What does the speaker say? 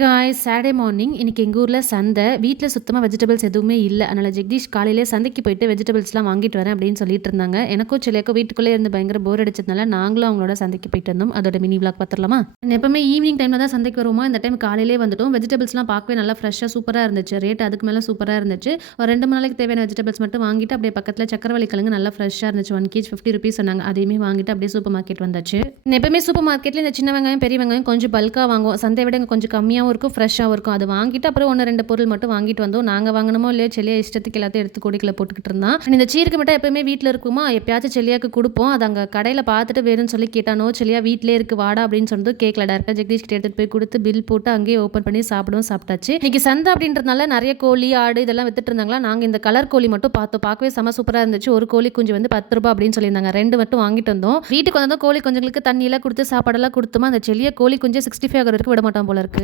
Guys Saturday morning இன்னைக்கு எங்கள் ஊரில் சந்தை வீட்டில் சுத்தமாக வெஜிடபிள்ஸ் எதுவுமே இல்லை. அதனால் ஜெகதீஷ் காலையிலே சந்தைக்கு போயிட்டு வெஜிடபிள்ஸ்லாம் வாங்கிட்டு வரேன் அப்படின்னு சொல்லிட்டு இருந்தாங்க. எனக்கும் சிலையாக்கும் வீட்டுக்குள்ளே இருந்து பயங்கர போர் அடிச்சதுனால நாங்களும் அவங்களோட சந்தைக்கு போயிட்டு வந்தோம். அதோட மினி விளாக் பார்த்துடலாமா? எப்பவுமே ஈவினிங் டைமில் தான் சந்தைக்கு வருவோமா, இந்த டைம் காலையிலே வந்துட்டோம். வெஜிடபிள்ஸ்லாம் பார்க்கவே நல்லா ஃப்ரெஷ்ஷாக சூப்பராக இருந்துச்சு. ரேட் அதுக்கு மேலே சூப்பராக இருந்துச்சு. ஒரு 2 நாளைக்கு தேவையான வெஜிடபிள்ஸ் மட்டும் வாங்கிட்டு அப்படியே பக்கத்தில் சக்கரவள்ளி கிழங்கு நல்லா ஃப்ரெஷ்ஷாக இருந்துச்சு. 1 kg 50 rupees சொன்னாங்க. அதையுமே வாங்கிட்டு அப்படியே சூப்பர் மார்க்கெட் வந்தாச்சு. எப்பவுமே சூப்பர் மார்க்கெட்டில் இந்த சின்ன வெங்காயம் பெரிய வெங்காயம் கொஞ்சம் பல்காக வாங்குவோம். சந்தையை விட கொஞ்சம் கம்மியாகவும் இருக்கும், ஃப்ரெஷ்ஷாகவும் இருக்கும். அது வாங்கிட்டு அப்புறம் 1-2 பொருள் மட்டும் வாங்கிட்டு வந்தோம். நாங்கள் வாங்கணுமோ இல்லையோ செல்லியா இஷ்டத்துக்கு எல்லாத்தையும் எடுத்து கொடிக்கல போட்டுக்கிட்டு இருந்தான். இந்த சீருக்கு மட்டும் எப்பவுமே வீட்டில் இருக்குமா, எப்பயாச்சும் செல்லியாக்கு கொடுப்போம். அது அங்கே கடையில் பார்த்துட்டு வேணும்னு சொல்லி கேட்டானோ, செல்லியா வீட்டிலே இருக்கு வாடா அப்படின்னு சொல்லிட்டு கேட்கல. டேரக்டாக ஜெகதீஷ் கிட்ட எடுத்துட்டு போய் கொடுத்து பில் போட்டு அங்கேயே ஓப்பன் பண்ணி சாப்பிட்டாச்சு. இன்னைக்கு சந்தை அப்படின்றதுனால நிறைய கோழி ஆடு இதெல்லாம் வித்துட்டு இருந்தாங்களா. நாங்கள் இந்த கலர் கோழி மட்டும் பார்த்தோம். பார்க்கவே செம சூப்பராக இருந்துச்சு. ஒரு கோழி குஞ்சு வந்து 10 ரூபாய் அப்படின்னு சொல்லியிருந்தாங்க. 2 மட்டும் வாங்கிட்டு வந்தோம். வீட்டுக்கு வந்ததும் கோழி குஞ்சுங்களுக்கு தண்ணியெல்லாம் கொடுத்து சாப்பாடெல்லாம் கொடுத்தோமா. அந்த செல்லிய கோழி குஞ்சு 65 ஆகிற வரைக்கும் விட மாட்டோம் போல இருக்கு.